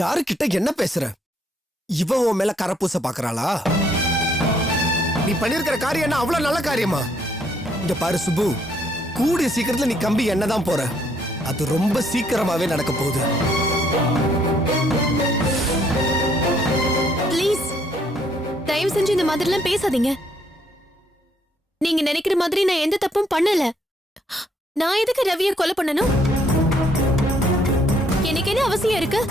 யாருக்கிட்ட என்ன பேசுற? இவ உன் மேல கரப்பூச பாக்குறாளா? நீ பண்ணிருக்கிற காரியம் என்ன அவ்வளவு நல்ல காரியமா? இங்க பாரு சுப்பு, கூடிய சீக்கிரத்துல நீ கம்பி என்னதான் போற. அது ரொம்ப சீக்கிரமாவே நடக்க போகுது. ப்ளீஸ் தயவு செஞ்சு இந்த மாதிரி எல்லாம் பேசாதீங்க. நீங்க நினைக்கிற மாதிரி நான் எந்த தப்பும் பண்ணல. நான் எதுக்கு ரவியை கொலை பண்ணணும்? எனக்கு என்ன அவசியம் இருக்கு?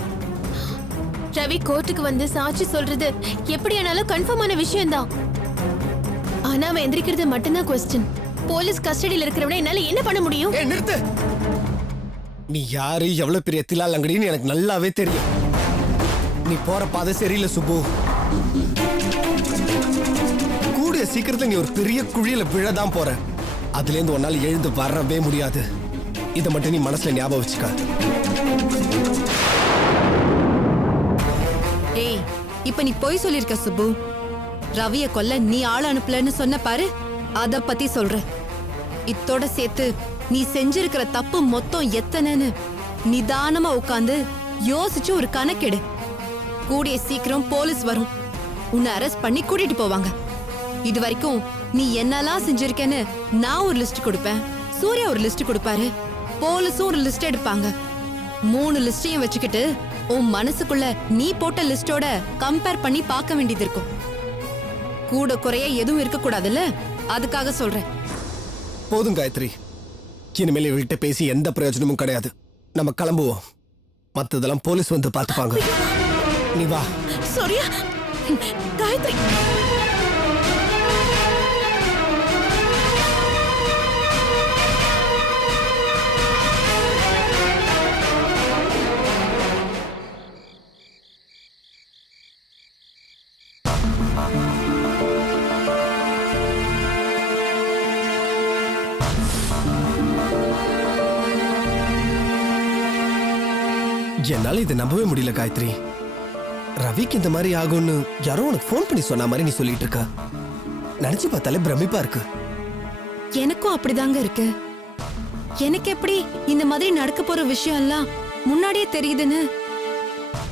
ரவி கோர்ட்டுக்கு வந்து சாட்சி சொல்றது எப்படியானாலும் கன்ஃபார்மான விஷயம்தான். ஆனா அவன் எந்திரிக்கிறது மட்டும்தான் கொஸ்டின். போலீஸ் கஸ்டடியில் இருக்கிறவன என்னால என்ன பண்ண முடியும்? நிறுத்து. நீ யாரு, எவ்வளவு பெரிய திலாலங்கடின்னு எனக்கு நல்லாவே தெரியும். நீ போற பாதை சரியில்லை சுப்பு. கூடிய சீக்கிரத்துல நீ ஒரு பெரிய குழியில விழதான் போற. அதுல இருந்து உன்னால எழுந்து வரவே முடியாது. இதை மட்டும் நீ மனசுல ஞாபகம் வச்சுக்க. ஏய், இப்ப நீ போய் சொல்லிருக்க சுப்பு. ரவிய கொல்ல நீ ஆள் அனுப்பலன்னு சொன்ன பாரு, அத பத்தி சொல்ற. இத்தோட சேர்த்து நீ செஞ்சிருக்கிற தப்பு மொத்தம் எத்தனைன்னு நிதானமா உட்கார்ந்து யோசிச்சு ஒரு கணக்கெடு. கூடிய சீக்கிரம் போலீஸ் வரும், உன்னை அரெஸ்ட் பண்ணி கூட்டிட்டு போவாங்க. இது வரைக்கும் நீ என்னெல்லாம் செஞ்சிருக்கேன்னு நான் ஒரு லிஸ்ட் கொடுப்பேன், சூர்யா ஒரு லிஸ்ட் கொடுப்பாரு, போலீஸும் ஒரு லிஸ்ட் எடுப்பாங்க. 3 லிஸ்டையும் வச்சுக்கிட்டு உன் மனசுக்குள்ள நீ போட்ட லிஸ்டோட கம்பேர் பண்ணி பார்க்க வேண்டியது இருக்கும். கூட குறைய எதுவும் இருக்க கூடாதுல்ல, அதுக்காக சொல்றேன். போதும் காயத்ரி, இனிமேல் இவள்கிட்ட பேசி எந்த பிரயோஜனமும் கிடையாது. நம்ம கிளம்புவோம். மத்ததெல்லாம் போலீஸ் வந்து பார்த்துப்பாங்க. நீ வா. சூர்யா, காயத்ரி. என்னால இதை நம்பவே முடியல காயத்ரி. ரவிக்கு இந்த மாதிரி ஆகும்னு யாரோ உனக்கு போன் பண்ணி சொன்ன மாதிரி நீ சொல்லிட்டு இருக்க. நினைச்சு பார்த்தாலே பிரமிப்பா இருக்கு. எனக்கும் அப்படிதாங்க இருக்கு. எனக்கு எப்படி இந்த மாதிரி நடக்க போற விஷயம் எல்லாம் முன்னாடியே தெரியுதுன்னு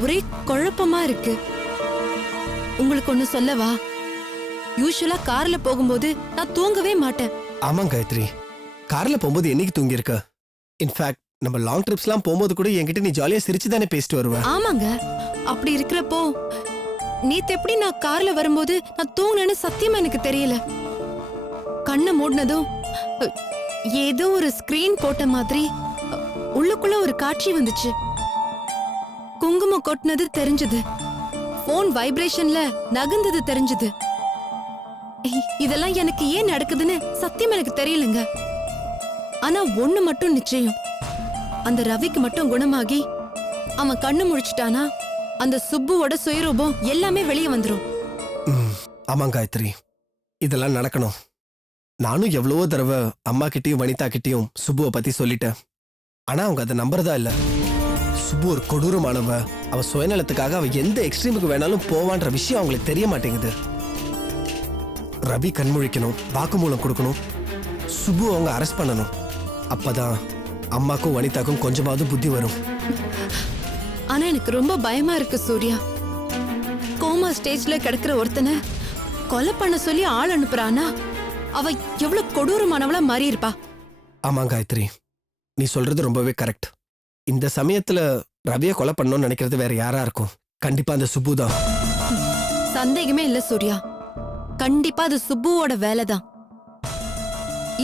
ஒரே குழப்பமா இருக்கு. உங்களுக்கு ஒண்ணு சொல்லவா? யூசுவலா கார்ல போகும்போது நான் தூங்கவே மாட்டேன். ஆமா காயத்ரி, கார்ல போகும்போது என்னைக்கு தூங்கி இருக்க? இன்ஃபேக்ட் நம்ம லாங் ட்ரிப்ஸ்லாம் போகும்போது கூட என்கிட்ட நீ ஜாலியா சிரிச்சு தானே பேசிட்டு வருவ. ஆமாங்க, அப்படி இருக்கிறப்போ நேத்து எப்படி நான் கார்ல வரும்போது நான் தூங்கினேன்னு சத்தியமா எனக்கு தெரியல. கண்ணை மூடினதும் ஏதோ ஒரு ஸ்கிரீன் போட்ட மாதிரி உள்ளுக்குள்ள ஒரு காட்சி வந்துச்சு. குங்குமம் கொட்டினது தெரிஞ்சது, போன் வைப்ரேஷன்ல நகர்ந்தது தெரிஞ்சது. இதெல்லாம் எனக்கு ஏன் நடக்குதுன்னு சத்தியமா எனக்கு தெரியலங்க. ஆனா ஒண்ணு மட்டும் நிச்சயம், அந்த ரவிக்கு மட்டும் குணமாகி அவன் கண்ணு முழிச்சிட்டானா அந்த சுப்புவோட சுயரூபம் எல்லாமே வெளியே வந்துரும். ஆமா காயத்ரி, இதெல்லாம் நடக்கணும். நானும் எவ்வளவோ தடவை அம்மா கிட்டயும் வனிதா கிட்டயும் சுப்புவை பத்தி சொல்லிட்டேன். ஆனா அவங்க அதை நம்புறதா இல்ல. சுப்பு ஒரு கொடூரமானவ, அவ சுயநலத்துக்காக அவ எந்த எக்ஸ்ட்ரீமுக்கு வேணாலும் போவான்ற விஷயம் அவங்களுக்கு தெரிய மாட்டேங்குது. ரவி கண்முழிக்கணும், வாக்குமூலம் கொடுக்கணும், சுப்பு அவங்க அரெஸ்ட் பண்ணணும். அப்பதான் அம்மாக்கும் வனிதாக்கும் கொஞ்சமாவது புத்தி வரும். ஆனா எனக்கு ரொம்ப பயமா இருக்கு சூர்யா. கோமா ஸ்டேஜ்ல கிடக்குற ஒருத்தனை கொலை பண்ண சொல்லி ஆள் அனுப்புறானா அவ எவ்வளவு கொடூரமானவளா மாறி இருப்பா. ஆமா காயத்ரி, நீ சொல்றது ரொம்பவே கரெக்ட். இந்த சமயத்துல ரவியை கொலை பண்ணணும்னு நினைக்கிறது வேற யாரா இருக்கும்? கண்டிப்பா அந்த சுப்பு தான். சந்தேகமே இல்ல சூர்யா, கண்டிப்பா அது சுப்புவோட வேலைதான்.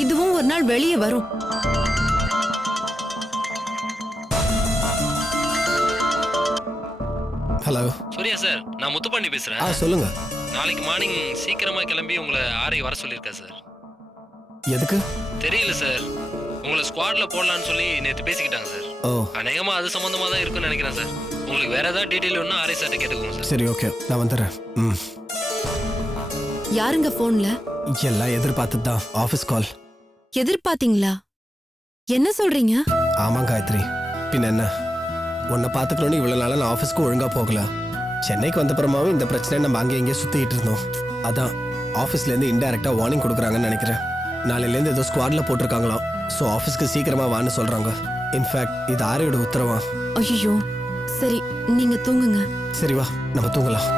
இதுவும் ஒரு நாள் வெளியே வரும். ஹலோ சூர்யா சார், நான் முத்துப்பாண்டி பேசுறேன். சொல்லுங்க. நாளைக்கு மார்னிங் சீக்கிரமா கிளம்பி உங்களை ஆரை வர சொல்லியிருக்கேன் சார். எதுக்கு தெரியல சார், உங்களை ஸ்குவாட்ல போடலான்னு சொல்லி நேற்று பேசிக்கிட்டாங்க சார். அநேகமா அது சம்பந்தமா தான் இருக்குன்னு நினைக்கிறேன் சார். உங்களுக்கு வேற ஏதாவது டீட்டெயில் வேணும்னா ஆரை சார்ட்ட கேட்டுக்கோங்க சார். சரி, ஓகே, நான் வந்துடுறேன். யாருங்க போன்ல? எல்லாம் எதிர்பார்த்தது தான். Office call. எதிர்பார்த்தீங்களா? என்ன சொல்றீங்க? ஆமா காயத்ரி, பின்ன என்ன? உன்னை பார்த்துக்கணும்னு இவ்வளவு நாளா நான் ஆஃபீஸ்க்கு ஒழுங்கா போகல. சென்னைக்கு வந்தப்புறமாவும் இந்த பிரச்சனை நம்ம அங்கே இங்கே சுத்திட்டு இருந்தோம். அதான் ஆஃபீஸ்ல இருந்து இன்டைரக்டா வார்னிங் கொடுக்குறாங்கன்னு நினைக்கிறேன். நாளையில இருந்து ஏதோ ஸ்குவாட்ல போட்டிருக்காங்களாம். ஸோ ஆஃபீஸ்க்கு சீக்கிரமா வான்னு சொல்றாங்க. இன்ஃபேக்ட் இது ஆரையோட உத்தரவா. ஐயோ, சரி நீங்க தூங்குங்க. சரி வா நம்ம தூங்கலாம்.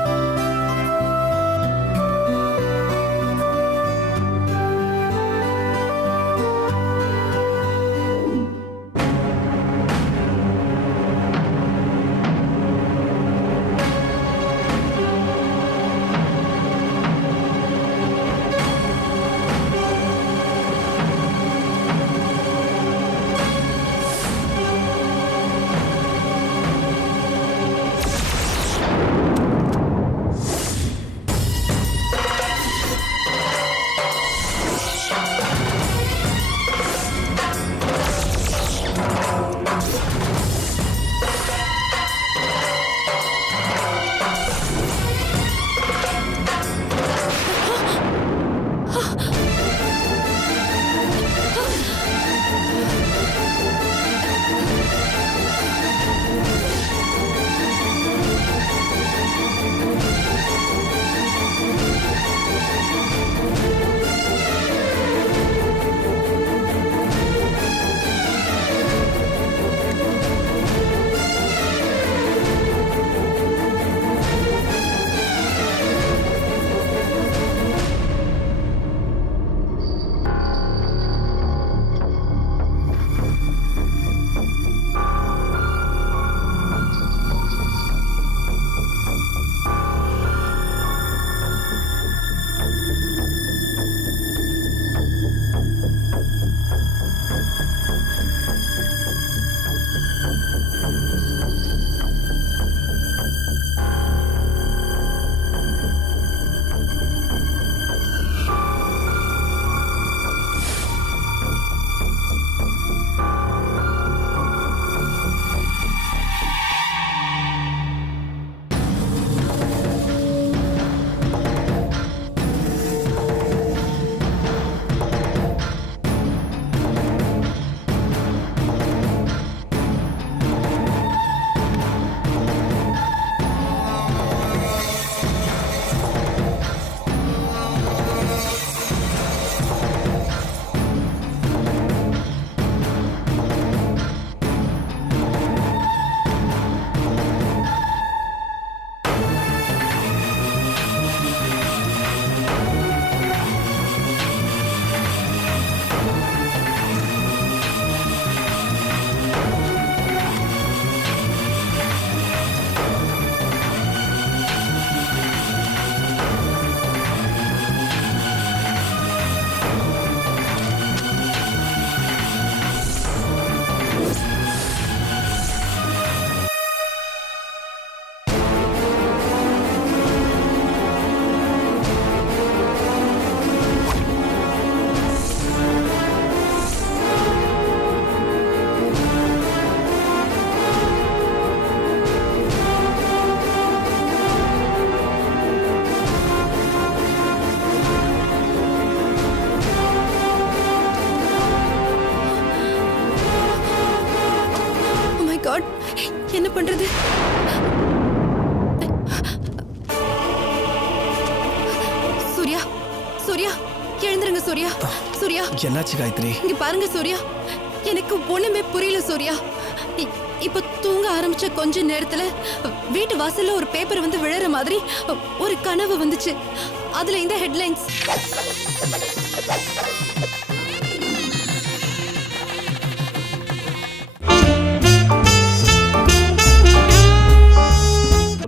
என்ன பண்றது? சூர்யா, சூர்யா, எழுந்திருங்க சூர்யா. சூர்யா, என்னாச்சு காயத்ரி? இங்க பாருங்க சூர்யா, எனக்கு ஒண்ணுமே புரியல சூர்யா. இப்ப தூங்க ஆரம்பிச்ச கொஞ்ச நேரத்துல வீட்டு வாசல்ல ஒரு பேப்பர் வந்து விழற மாதிரி ஒரு கனவு வந்துச்சு. அதுல இந்த headlines: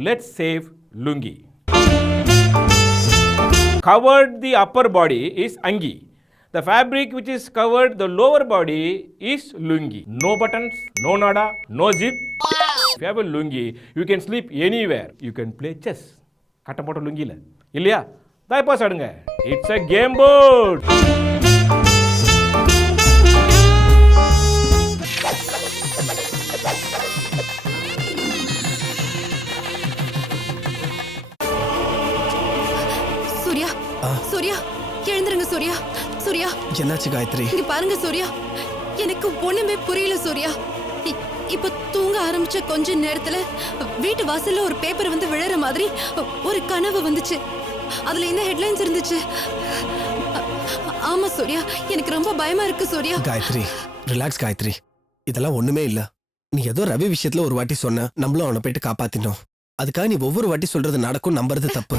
Let's save lungi. Covered the upper body is angi. The fabric which is covered the lower body is lungi. No buttons, no nada, no zip. If you have a lungi, you can sleep anywhere. You can play chess. கட்ட போட்ட லுங்கில இல்லையா? தாய்பாஸ் ஆடுங்க. It's a game board. Surya, Surya, எழுந்திருங்க Surya. Surya, என்னாச்சு காயத்ரி? இங்க பாருங்க சூர்யா, எனக்கு ஒண்ணுமே புரியல சூர்யா. இப்ப தூங்க ஆரம்பிச்ச கொஞ்ச நேரத்துல வீட்டு வாசல்ல ஒரு பேப்பர் வந்து விழற மாதிரி ஒரு கனவு வந்துச்சு. அதுல இந்த ஹெட்லைன்ஸ் இருந்துச்சு. ஆமா சூர்யா, எனக்கு ரொம்ப பயமா இருக்கு சூர்யா. காயத்ரி, ரிலாக்ஸ் காயத்ரி. இதெல்லாம் ஒண்ணுமே இல்ல. நீ ஏதோ ரவி விஷயத்துல ஒரு வாட்டி சொன்ன, நம்மளும் அவனை போயிட்டு காப்பாத்தினோம். அதுக்காக நீ ஒவ்வொரு வாட்டி சொல்றது நடக்கும் நம்புறது தப்பு.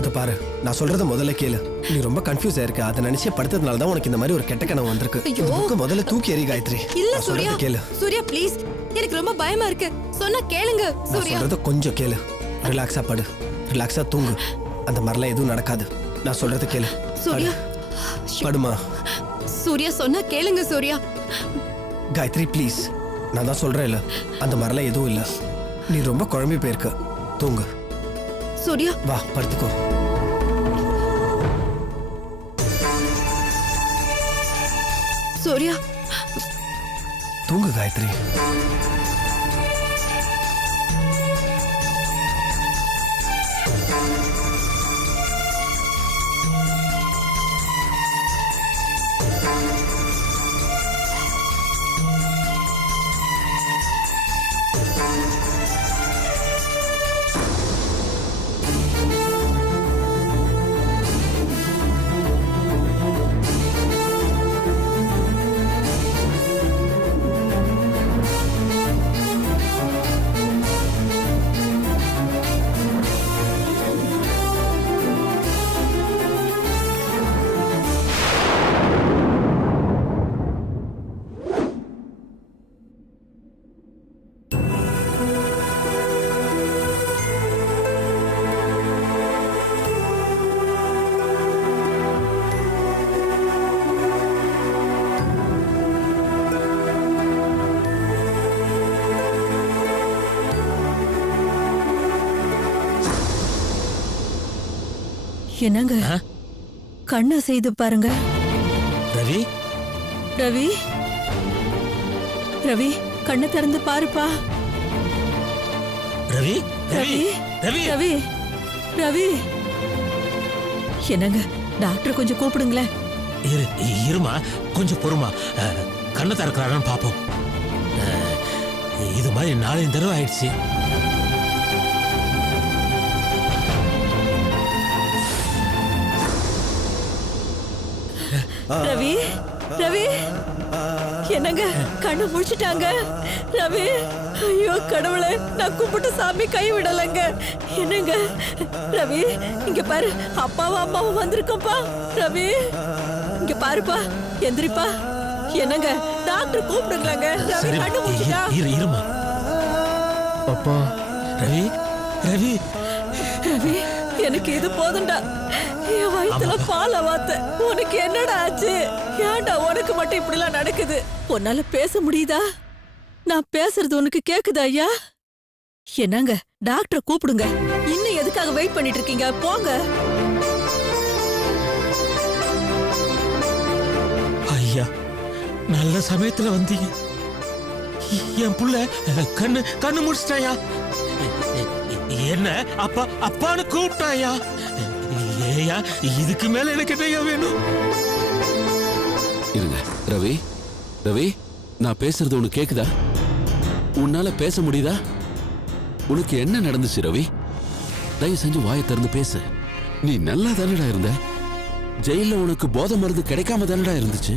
இது பாரு, நான் சொல்றத முதல்ல கேளு. நீ ரொம்ப கன்ஃபியூஸ் ஆயிருக்க. அதை நினைச்சே படுத்ததுனால தான் உனக்கு இந்த மாதிரி ஒரு கெட்ட கனவு வந்திருக்கு. இந்த book முதல்ல தூக்கி எறி காயத்ரி. இல்ல நான் சூர்யா, சொல்றத கேளு. சூர்யா ப்ளீஸ், எனக்கு ரொம்ப பயமா இருக்கு. சொன்னா கேளுங்க நான் சூர்யா. சொல்றத கொஞ்சம் கேளு. ரிலாக்ஸா படு, ரிலாக்ஸா தூங்கு. அந்த மாதிரிலாம் எதுவும் நடக்காது. நான் சொல்றத கேளு. சூர்யா, படுமா. சூர்யா சொன்னா கேளுங்க சூர்யா. காயத்ரி ப்ளீஸ், நான் தான் சொல்றேன் இல்ல, அந்த மாதிரிலாம் எதுவும் இல்ல. நீ ரொம்ப குழம்பி போயிருக்க. தூங்கு. சூர்யா வா படுத்துக்கோ. சூர்யா தூங்கு காயத்ரி. என்னங்க கண்ணை செய்து பாருங்க. ரவி, ரவி, ரவி கண்ணை திறந்து பாருப்பா. ரவி, ரவி, ரவி, ரவி, ரவி, ரவி. என்னங்க டாக்டர் கொஞ்சம் கூப்பிடுங்களேன். இருமா, கொஞ்சம் பொறுமா. கண்ணை திறக்கிறாரான்னு பாப்போம். இது மாதிரி 4 தடவை ஆயிடுச்சு. ரவி, ரவி, என்னங்க கண்ணு முடிச்சிட்டாங்க. ரவி, ஐயோ கடவுளே, நான் கும்பிட்டு சாமி கை விடலைங்க. என்னங்க ரவி, இங்க பாரு, அப்பாவும் அம்மாவும் வந்திருக்கோம்ப்பா. ரவி, இங்க பாருப்பா, எந்திரிப்பா. என்னங்க டாக்டர் கூப்பிடுங்களாங்க. ரவி கண்ணு முடிச்சிட்டா. இருமா. அப்பா, ரவி, ரவி, ரவி, எனக்கு இது போதும்டா. என் வயித்துல பால வாத்த. உனக்கு என்னடா ஆச்சு? ஏன்டா உனக்கு மட்டும் இப்படி எல்லாம் நடக்குது? உன்னால பேச முடியுதா? நான் பேசுறது உனக்கு கேக்குதா ஐயா? என்னங்க டாக்டர் கூப்பிடுங்க. இன்னும் எதுக்காக வெயிட் பண்ணிட்டு இருக்கீங்க? போங்க. ஐயா, நல்ல சமயத்துல வந்தீங்க. என் புள்ள கண்ணு முடிச்சிட்டாயா. என்ன அப்பா அப்பான்னு கூப்பிட்டாயா? ஏயா, இதுக்கு மேல எனக்கு என்னையா வேணும்? இருங்க. ரவி, ரவி, நான் பேசுறது உனக்கு கேக்குதா? உன்னால பேச முடியுதா? உனக்கு என்ன நடந்துச்சு ரவி? தயவு செஞ்சு வாயை திறந்து பேசு. நீ நல்லா தானடா இருந்த. ஜெயில உனக்கு போதை மருந்து கிடைக்காம தானடா இருந்துச்சு.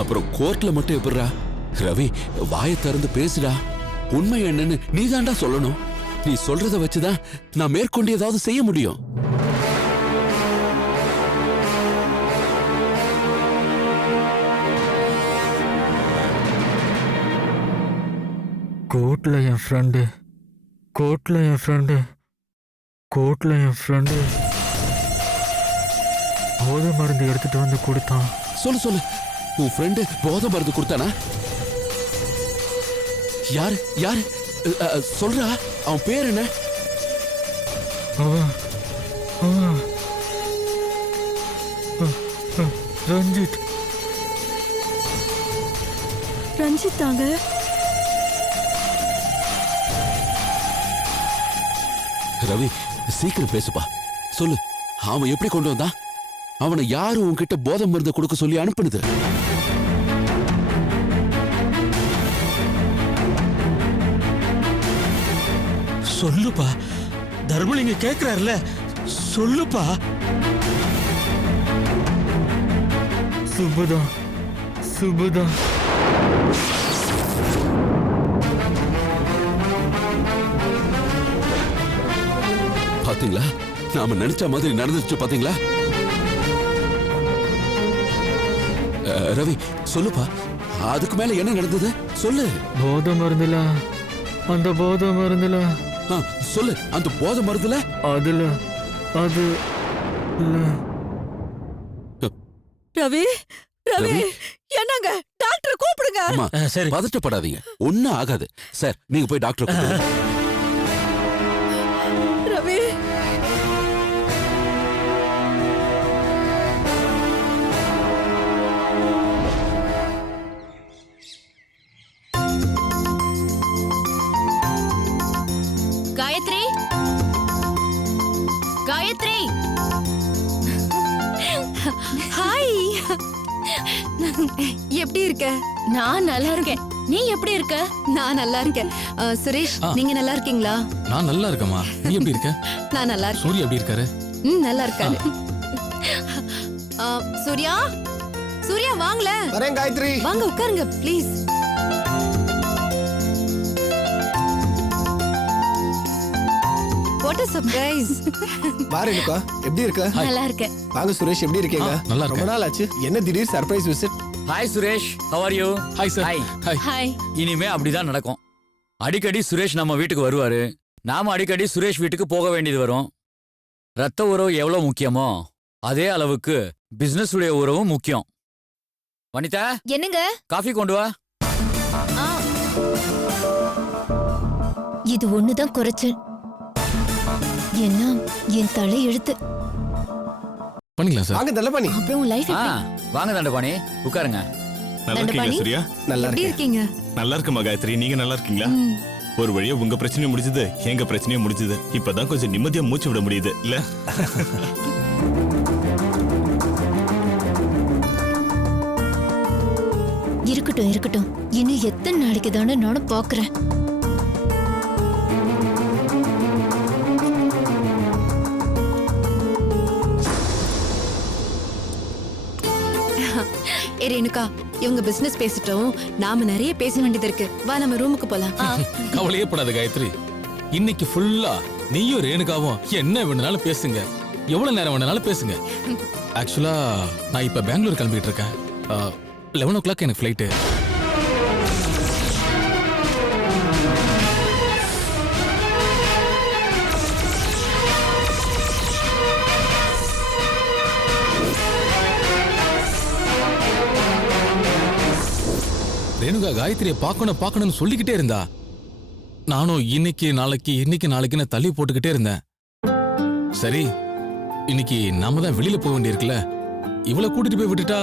அப்புறம் கோர்ட்ல மட்டும் எப்படிடா? ரவி, வாயை திறந்து பேசுடா. உண்மை என்னன்னு நீ தான்டா சொல்லணும். நீ சொல்றத வச்சுதான் நான் மேற்கொண்டு ஏதாவது செய்ய முடியும். கோர்ட்ல என் ஃப்ரெண்டு போதை மருந்து எடுத்துட்டு வந்து கொடுத்தான். சொல்லு, உன் ஃப்ரெண்டு போதை மருந்து கொடுத்தானா? யாரு யாரு சொல்றா? அவன் பேர் என்ன? அவன் ரஞ்சித். ரஞ்சித் தாங்க. ரவி, சீக்கிரம் பேசுப்பா. சொல்லு, அவன் எப்படி கொண்டு வந்தான்? அவனை யாரு உன்கிட்ட போதை மருந்து கொடுக்க சொல்லி அனுப்புனது? சொல்லுப்பா, தர்மலிங்க கேக்குறாருல, சொல்லுப்பா. சுபுதா. பாத்தீங்களா, நாம நினைச்ச மாதிரி நடந்துச்சு பாத்தீங்களா? ரவி சொல்லுப்பா, அதுக்கு மேல என்ன நடந்தது சொல்லு. போதை மருந்துல அந்த போதை மருந்துல சொல்லு, அந்த போதை மருந்துல அதுல அது ரவி ரவி என்னங்க டாக்டர் கூப்பிடுங்க. அம்மா, சரி. பதட்டப்படாதீங்க, ஒண்ணும் ஆகாது. சார் நீங்க போய் டாக்டர் கூப்பிடுங்க. ரவி காயத்ரி, காயத்ரி. ஹாய், எப்படி இருக்க? நான் நல்லா இருக்கேன். நீ எப்படி இருக்க? நான் நல்லா இருக்கேன். சுரேஷ், நீங்க நல்லா இருக்கீங்களா? நான் நல்லா இருக்கேம்மா. நீ எப்படி இருக்க? நான் நல்லா இருக்கேன். சூர்யா எப்படி இருக்காரு? நல்லா இருக்காரு. சூர்யா, சூர்யா வாங்கல. வரேன் காயத்ரி. வாங்க உட்காருங்க ப்ளீஸ். What a surprise. பாருங்கக்கா, எப்படி இருக்க? நல்லா இருக்கேன். வாங்க சுரேஷ், எப்படி இருக்கீங்க? நல்லா இருக்கேன். ரொம்ப நாள் ஆச்சு. என்ன திடீர் surprise visit? Hi Suresh, how are you? Hi sir. Hi. Hi. Hi. இனிமே அப்படிதான் நடக்கும். அடிக்கடி சுரேஷ் நம்ம வீட்டுக்கு வருவாரு, நாம அடிக்கடி சுரேஷ் வீட்டுக்கு போக வேண்டியது வரும். ரத்த உறவு எவ்வளவு முக்கியமோ அதே அளவுக்கு பிசினஸ் உடைய உறவும் முக்கியம். வனிதா, என்னங்க? காஃபி கொண்டு வா. இது ஒண்ணுதான் குறைச்சல். என்ன என் தலை எழுத்து. பண்ணிக்கலாம் சார். வாங்க தண்டபாணி. அப்புறம் லைஃப் ஆ, வாங்க தண்டபாணி, உட்காருங்க. நல்லா இருக்கீங்களா சூர்யா? நல்லா எப்படி இருக்கேன். இருக்கீங்க? நல்லா இருக்குமா காயத்ரி, நீங்க நல்லா இருக்கீங்களா? ஒரு வழியா உங்க பிரச்சனையும் முடிஞ்சது, எங்க பிரச்சனையும் முடிஞ்சது. இப்பதான் கொஞ்சம் நிம்மதியா மூச்சு விட முடியுது இல்ல? இருக்கட்டும் இருக்கட்டும். இன்னும் எத்தனை நாளைக்கு தானே நானும் பாக்குறேன். ஏ ரேணுகா, இவங்க பிசினஸ் பேசிட்டோம், நாம நிறைய பேச வேண்டியது இருக்கு. வா நம்ம ரூமுக்கு போலாம். கவலையே படாத காயத்ரி. இன்னைக்கு ஃபுல்லா நீயும் ரேணுகாவும் என்ன வேணும்னாலும் பேசுங்க, எவ்வளவு நேரம் வேணும்னாலும் பேசுங்க. ஆக்சுவலா நான் இப்ப பெங்களூர் கிளம்பிட்டு இருக்கேன். 11 o'clock எனக்கு ஃபிளைட்டு. ரேணுகா காயத்ரியை பார்க்கணும்னு சொல்லிக்கிட்டே இருந்தா. நானும் இன்னைக்கு நாளைக்குன்னு தள்ளி போட்டுக்கிட்டே இருந்தேன். சரி, இன்னைக்கு நாம தான் வெளியில போக வேண்டியிருக்குல்ல, இவளை கூட்டிட்டு போய் விட்டுட்டா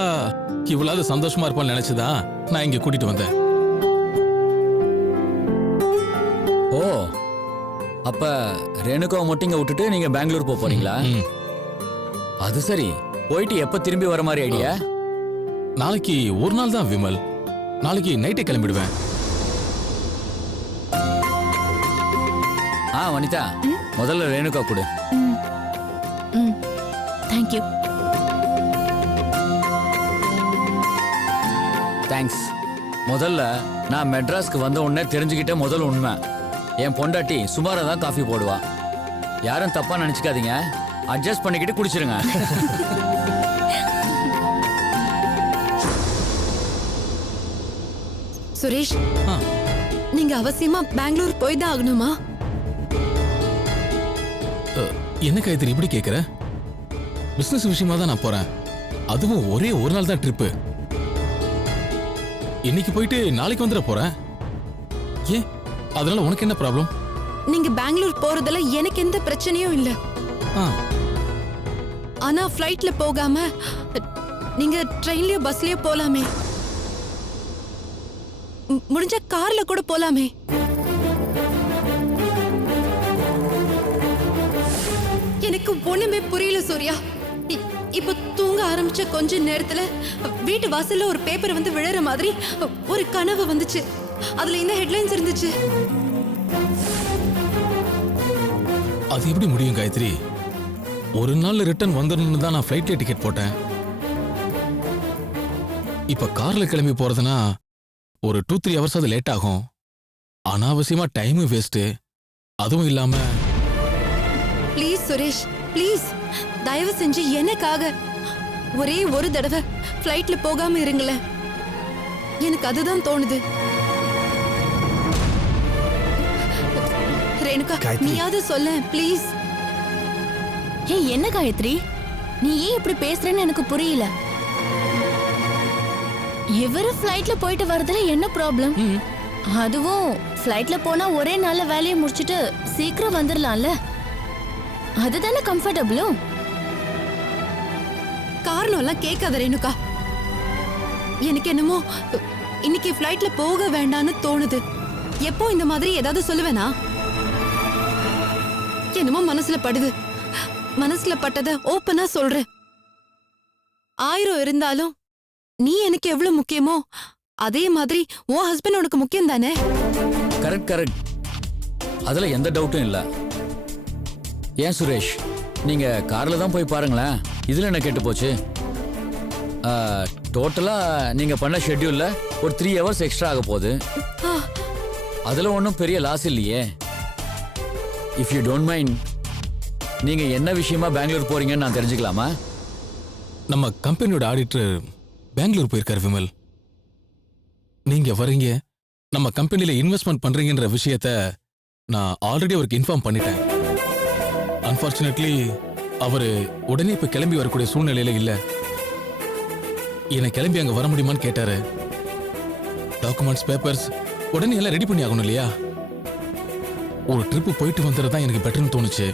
இவளாவது சந்தோஷமா இருப்பான்னு நினைச்சுதான் நான் இங்க கூட்டிட்டு வந்தேன். ஓ, அப்ப ரேணுகாவை மட்டும் இங்க விட்டுட்டு நீங்க பெங்களூர் போக போறீங்களா? அது சரி, போயிட்டு எப்ப திரும்பி வர மாதிரி ஐடியா? நாளைக்கு ஒரு நாள் தான் விமல், நாளைக்கு நைட்டே கிளம்பிடுவேன். வனிதா, முதல்ல ரேணுகா கொடு. தேங்க்யூ. தேங்க்ஸ். முதல்ல நான் மெட்ராஸ்க்கு வந்த உடனே தெரிஞ்சுக்கிட்ட முதல் உண்மை, என் பொண்டாட்டி சுமாரா தான் காஃபி போடுவா. யாரும் தப்பா நினைச்சுக்காதீங்க, அட்ஜஸ்ட் பண்ணிக்கிட்டு குடிச்சிருங்க. சுரேஷ், நீங்க அவசியமா பெங்களூர் போய் தான் ஆகணுமா? என்ன காயத்ரி இப்படி கேக்குற? பிசினஸ் விஷயமா தான் நான் போறேன், அதுவும் ஒரே ஒரு நாள் தான் ட்ரிப்பு. இன்னைக்கு போயிட்டு நாளைக்கு வந்துட போறேன். ஏன், அதனால உனக்கு என்ன ப்ராப்ளம்? நீங்க பெங்களூர் போறதுல எனக்கு எந்த பிரச்சனையும் இல்ல. ஆனா ஃப்ளைட்ல போகாம நீங்க ட்ரெயின்லயோ பஸ்லயோ போலாமே, முடிஞ்ச கார்ல கூட போலாமே. எனக்கு ஒண்ணுமே புரியல சூர்யா. இப்ப தூங்க ஆரம்பிச்ச கொஞ்ச நேரத்துல வீட்டு வாசல்ல ஒரு பேப்பர் வந்து விழற மாதிரி ஒரு கனவு வந்துச்சு. அதுல இந்த ஹெட்லைன்ஸ் இருந்துச்சு. அது எப்படி முடியும் காயத்ரி? ஒரு நாள் ரிட்டர்ன் வந்துடணும்னு தான் நான் ஃப்ளைட்ல டிக்கெட் போட்டேன். இப்ப கார்ல கிளம்பி போறதுனா ஒரு 2-3 hours அது லேட் ஆகும். அனாவசியமா டைமும் வேஸ்ட். அதுவும் இல்லாம ப்ளீஸ் சுரேஷ் ப்ளீஸ் தயவு செஞ்சு எனக்காக ஒரே ஒரு தடவை ஃப்ளைட்ல போகாம இருங்களேன். எனக்கு அதுதான் தோணுது. ரேணுகா காயத்ரி. நீயாவது சொல்ல ப்ளீஸ். ஏய் என்ன காயத்ரி, நீ ஏன் இப்படி பேசுறேன்னு எனக்கு புரியல. இவரு ஃப்ளைட்ல போயிட்டு வரதுல என்ன ப்ராப்ளம்? அதுவும் ஃப்ளைட்ல போனா ஒரே நாள்ல வேலையை முடிச்சிட்டு சீக்கிரம் வந்துடலாம்ல. அதுதானே கம்ஃபர்டபுளும். காரணம் எல்லாம் கேட்காத ரேணுகா. எனக்கு என்னமோ இன்னைக்கு ஃப்ளைட்ல போக வேண்டான்னு தோணுது. எப்போ இந்த மாதிரி ஏதாவது சொல்லுவேனா? என்னமோ மனசுல படுது. மனசுல பட்டத ஓப்பனா சொல்றேன். 1000 இருந்தாலும் நீ எனக்கு எவ்வளவு முக்கியமோ அதே மாதிரி உன் ஹஸ்பண்ட் உனக்கு முக்கியம் தானே? கரெக்ட் கரெக்ட், அதுல எந்த டவுட்டும் இல்ல. ஏன் சுரேஷ், நீங்க கார்ல தான் போய் பாருங்களேன். இதுல என்ன கேட்டு போச்சு? டோட்டலா நீங்க பண்ண ஷெட்யூல்ல ஒரு 3 hours எக்ஸ்ட்ரா ஆக போகுது. அதுல ஒன்றும் பெரிய லாஸ் இல்லையே. இஃப் யூ டோன்ட் மைண்ட், நீங்க என்ன விஷயமா பெங்களூர் போறீங்கன்னு நான் தெரிஞ்சுக்கலாமா? நம்ம கம்பெனியோட ஆடிட்டர் பெங்களூர் போயிருக்காரு விமல். நீங்க வரீங்க, நம்ம கம்பெனில இன்வெஸ்ட்மெண்ட் பண்றீங்கன்ற விஷயத்த நான் ஆல்ரெடி அவருக்கு இன்ஃபார்ம் பண்ணிட்டேன். அன்பார்ச்சுனேட்லி அவரு உடனே இப்ப கிளம்பி வரக்கூடிய சூழ்நிலையில இல்ல. என்னை கிளம்பி அங்க வர முடியுமான்னு கேட்டாரு. டாக்குமெண்ட்ஸ் பேப்பர்ஸ் உடனே எல்லாம் ரெடி பண்ணி ஆகணும் இல்லையா? ஒரு ட்ரிப்பு போயிட்டு வந்துடுறதா எனக்கு பெட்டர்னு தோணுச்சு.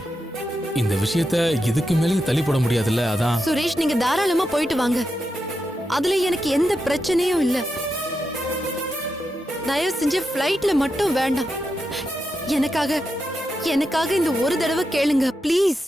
இந்த விஷயத்த இதுக்கு மேலேயும் தள்ளி போட முடியாதுல்ல, அதான். சுரேஷ் நீங்க தாராளமா போயிட்டு வாங்க. அதுல எனக்கு எந்த பிரச்சனையும் இல்ல. தயவு செஞ்சு ஃப்ளைட்ல மட்டும் வேண்டாம். எனக்காக இந்த ஒரு தடவை கேளுங்க ப்ளீஸ்.